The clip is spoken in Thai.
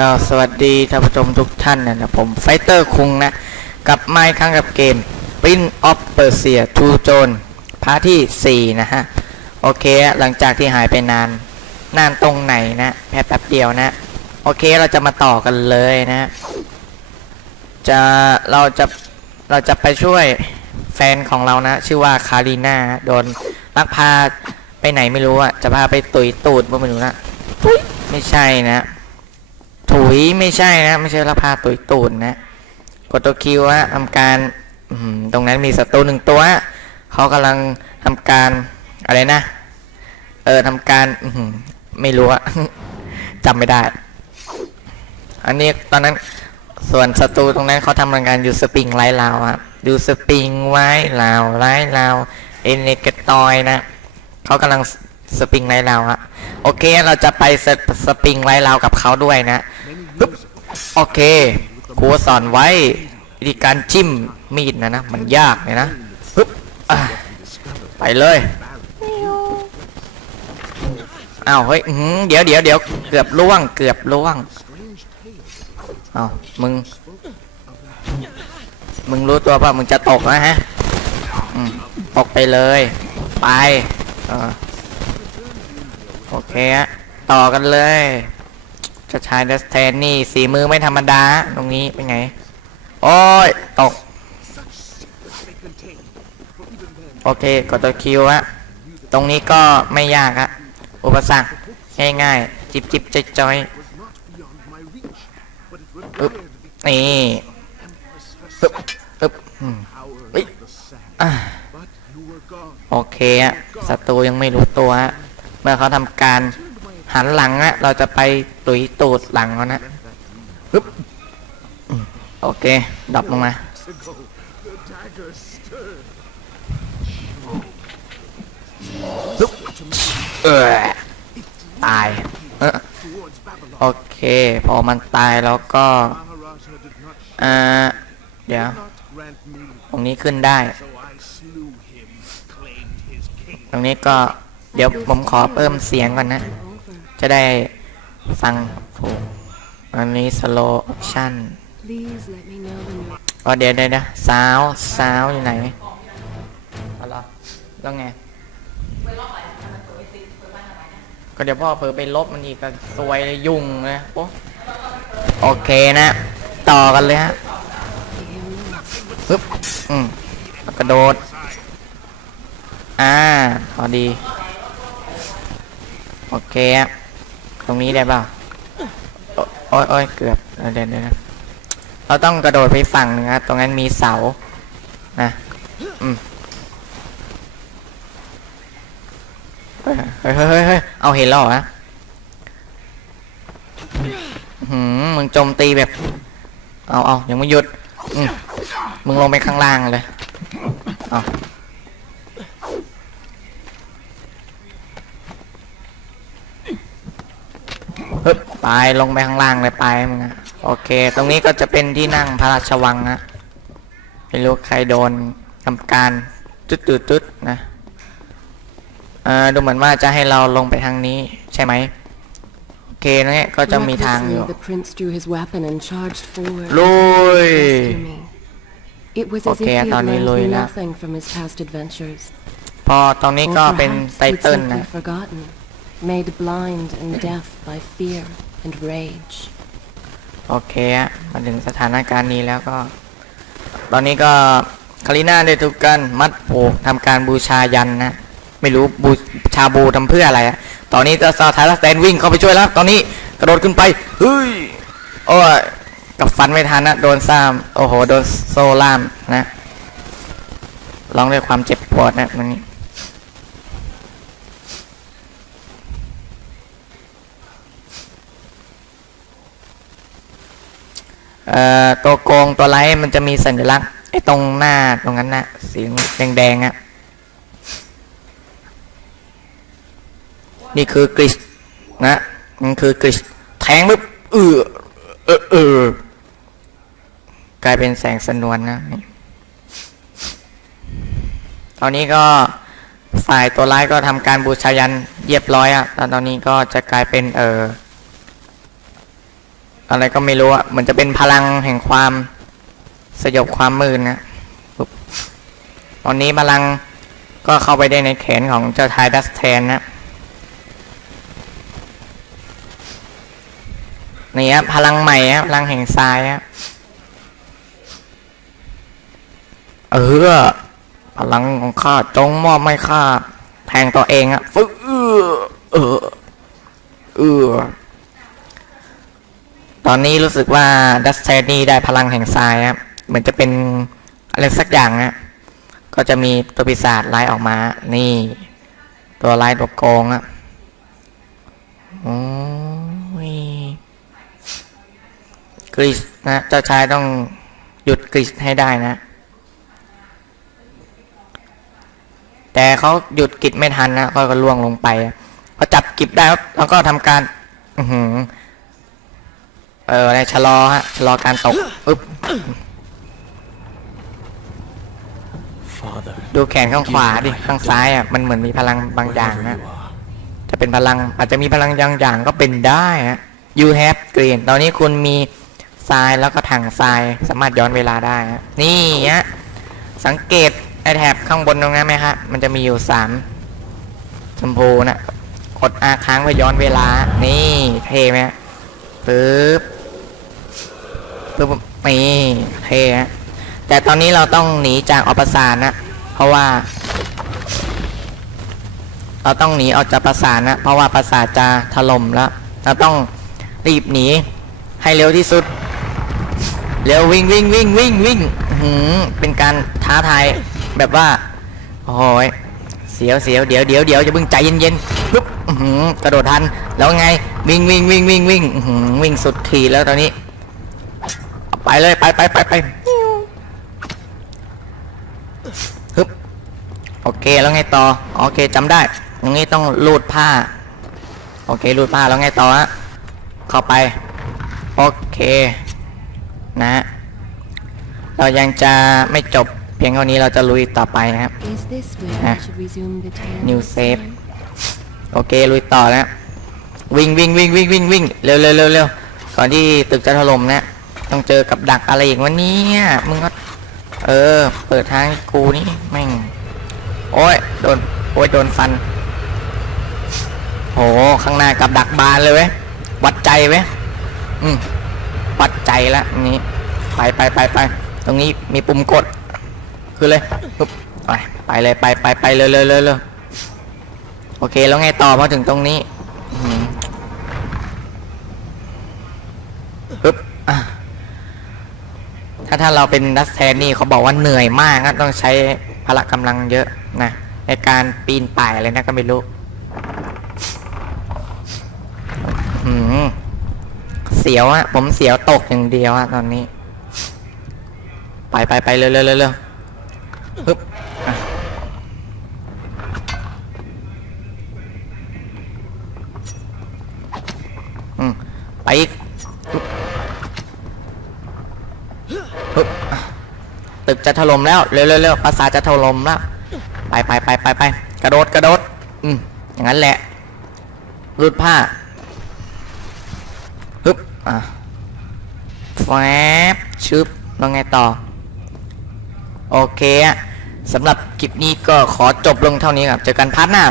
ก็สวัสดีท่านผู้ชมทุกท่านนะผมไฟเตอร์คุงนะ กับไมาอีกครั้งกับเกม Prince of Persia Two Zone พาร์ทที่ 4 นะฮะ โอเค หลังจากที่หายไปนาน นานตรงไหนนะแค่แป๊บเดียวนะ โอเคเราจะมาต่อกันเลยนะ จะเราจะเราจะไปช่วยแฟนของเรานะ ชื่อว่าคารีนาโดนลักพาไปไหนไม่รู้อะจะพาไปตุยตูดว่าไม่รู้นะไม่ใช่นะ ถุยไม่ใช่นะ ไม่ใช่ลักพาตุยตูดนะกดตัวคิวอะทำการตรงนั้นมีศัตรูหนึ่งตัวเขากำลังทำการอะไรนะ เออทำการไม่รู้อะจำไม่ได้ อันนี้ตอนนั้นส่วนศัตรูตรงนั้นเขาทำการยูสปริงไล่ลาวครับยูสปริงไว้ลาวไล่ลาวเอเนกตอยนะเขากำลังสปริงไล่ลาวฮะโอเค เราจะไปสปริงไล่ลาวกับเขาด้วยนะ ปึ๊บโอเคครูสอนไว้วิธีการจิ้มมีดนะนะ มันยากเลยนะปึ๊บไปเลยอ้าวเฮ้ยเดี๋ยวเดี๋ยวเดี๋ยวเกือบล่วงเกือบล่วงเอามึง มึงรู้ตัวป่ะมึงจะตกนะฮะตกไปเลย ไป เออโอเคฮะต่อกันเลย จะชายเดสแทนนี่สีมือไม่ธรรมดา ตรงนี้เป็นไง โอ้ย ตก โอเค กดตัวคิวฮะตรงนี้ก็ไม่ยากฮะอุปสรรคง่ายๆ จิบจิบจอยจอยอึบนี่อึบอึบอุ้ยโอเคอะศัตรูยังไม่รู้ตัวฮะเมื่อเขาทำการ หันหลังอะเราจะไปตุยตูดหลังเขานะอึ๊บโอเคดรอปลงมาอึ๊บเออตายเออโอเค พอมันตายแล้วก็อ่าเดี๋ยว ตรงนี้ขึ้นได้ ตรงนี้ก็เดี๋ยวผมขอเพิ่มเสียงก่อนนะ จะได้ฟังถูกอันนี้สโลชั่น Please let me know when you're ก็เดี๋ยวเดี๋ยวนะสาวสาวอยู่ไหนเอาเหรอแล้วไง ก็เดี๋ยวพ่อเผลอไปลบมันอีกก็ซวยเลยยุ่งเลยโอ้โอเคนะ ต่อกันเลยฮะปึ๊บอืมแล้วกระโดด อ่าพอดี โอเคอะต รงนี้ได้เปล่าโอ้ยโอ้ยเกือบเดี๋ยวเลยนะเราต้องกระโดดไปฝั่งนึงครับตรงนั้นมีเสานะอืมเฮ้ยเฮ้ยเฮ้ยเฮ้ยเอาเห็นแล้วเหรอฮะหืมมึงโจมตีแบบ เอาเอายังไม่หยุดอืมมึงลงไปข้างล่างเลยเอา ฮึบไปลงไปข้างล่างเลยไปมึงอะโอเค ตรงนี้ก็จะเป็นที่นั่งพระราชวังนะไม่รู้ใครโดนทำการตึ๊ดตึ๊ดตึ๊ดนะเอ่อดูเหมือนว่าจะให้เราลงไปทางนี้ใช่ไหมโอเคนะเนี่ยก็จะมีทางอยู่ Recklessly, the prince drew his weapon and charged forward. ลุย Rescue me. It was as if Okay, he ตอน had นี้ลุย learned แล้ว nothing from his past adventures. พอตรงนี้ Or ก็เป็น perhaps ไต he'd เติ้ล simply นะ forgotten, made blind and deaf by fear and rage. โอเคอะมาถึงสถานการณ์นี้แล้วก็ ตอนนี้ก็คาริน่าได้ถูกกันมัดผูกทำการบูชายันนะไม่รู้บูชาบูทำเพื่ออะไรอะตอนนี้จะซาทาร์สแตนวิ่งเข้าไปช่วยแล้ว ตอนนี้กระโดดขึ้นไปเฮ้ยโอ้ยกับฟันไม่ทันนะโดนซ้ำโอ้โหโดนโซล่ามนะร้องด้วยความเจ็บปวดนะมันนี้ เอ่อ ตัวโกงตัวไลท์มันจะมีสัญลักษณ์ไอ้ตรงหน้าตรงนั้นนะสีแดงๆอะนี่คือกริชนะมันคือกริชแทงปุ๊บเออเออเออกลายเป็นแสงสนวนนะตอนนี้ก็ฝ่ายตัวร้ายก็ทำการบูชายันเรียบร้อยอะแล้วตอนนี้ก็จะกลายเป็นเออ อะไรก็ไม่รู้อะเหมือนจะเป็นพลังแห่งความสยบความมืดนะตอนนี้พลังก็เข้าไปได้ในแขนของเจ้าชายดัสแทนนะนี่ฮะพลังใหม่ฮะพลังแห่งทรายฮะเออพลังของข้าจงมอบให้ข้าแทงตัวเองอะฟึเออเออเออ ตอนนี้รู้สึกว่าดัสเทนนี่ได้พลังแห่งทรายครับเหมือนจะเป็นอะไรสักอย่างนะก็จะมีตัวปีศาจไล่ออกมา นี่ ตัวไล่ตัวโกงอะโอ้ยกริสนะ เจ้าชายต้องหยุดกริสให้ได้นะ แต่เขาหยุดกิจไม่ทันนะก็ก็ล่วงลงไปเขาจับกิจได้แล้วก็ทำการ อือหือ เอออะไรชะลอฮะชะลอการตกอึ๊บ Father, ดูแขนข้างขวาดิข้างซ้ายอะมันเหมือนมีพลังบางอย่าง wherever นะ you are, จะเป็นพลังอาจจะมีพลังอย่างอย่างก็เป็นได้ฮะ you have green ตอนนี้คุณมีทรายแล้วก็ถังทรายสามารถย้อนเวลาได้ฮะนี่ฮะสังเกตไอแถบข้างบนตรงนั้นไหมฮะมันจะมีอยู่สามชมพูนะกดอาค้างเพื่อย้อนเวลา นี่เท่ไหมฮะปึ๊บ ปึ๊บนี่เท่ฮะแต่ตอนนี้เราต้องหนีจากอปสารนะเพราะว่า เราต้องหนีออกจากปราสาทนะเพราะว่าปราสาทจะถล่มแล้วเราต้องรีบหนีให้เร็วที่สุด เร็ววิ่งวิ่งวิ่งวิ่งวิ่งหือเป็นการท้าทายแบบว่าโอ้ยเสียวเสียวเดี๋ยวเดี๋ยวเดี๋ยวจะเพิ่งใจเย็นเย็นๆปุ๊บหือกระโดดทันแล้วไงวิ่งวิ่งวิ่งวิ่งวิ่งหือวิ่งสุดขีดแล้วตอนนี้ ไปเลยไปไปไปไปฮึบโอเคแล้วไงต่อ โอเคจำได้ตรงนี้ต้องรูดผ้า โอเครูดผ้าแล้วไงต่อฮะเข้าไป โอเค นะฮะเรายังจะไม่จบเพียงเท่านี้เราจะลุยต่อไปนะครับ Is this where Ah. I should resume the tale? New this save. time? โอเคลุยต่อแล้ววิ่งวิ่งวิ่งวิ่งวิ่งวิ่งเร็วเร็วเร็วเร็วก่อนที่ตึกจะถล่มนะ ต้องเจอกับดักอะไรอีกวันนี้มึงก็ เออ เปิดทางกูนี่แม่ง โอ้ยโดนโอ้ยโดนฟันโหข้างหน้ากับดักบานเลยเว้ยวัดใจเว้ยอืมวัดใจละนี้ไปไปไปไปตรงนี้มีปุ่มกด คือเลยปึ๊บไปไปเลยไปไปไปเลยเลยเลยเลยโอเคแล้วไงต่อมาถึงตรงนี้อื้อหือปึ๊บอะ ถ้าถ้าเราเป็นดัสแทนนี่เขาบอกว่าเหนื่อยมากนะต้องใช้พละกำลังเยอะนะในการปีนป่ายอะไรนะก็ไม่รู้อืมเสียวอะผมเสียวตกอย่างเดียวอะตอนนี้ ไปไปไปเร็วเร็วเร็วฮึบอ่อืมไปอีกปึ๊บปึ๊บอะ ตึกจะถล่มแล้วเร็วเร็วปราสาทจะถล่มแล้วไปไปไปไปไปกระโดดกระโดดอืมอย่างนั้นแหละรูดผ้าฮึบอะแฟบชึบแล้วไงต่อ โอเคสำหรับคลิปนี้ก็ขอจบลงเท่านี้ครับ เจอกันพาร์ทหน้า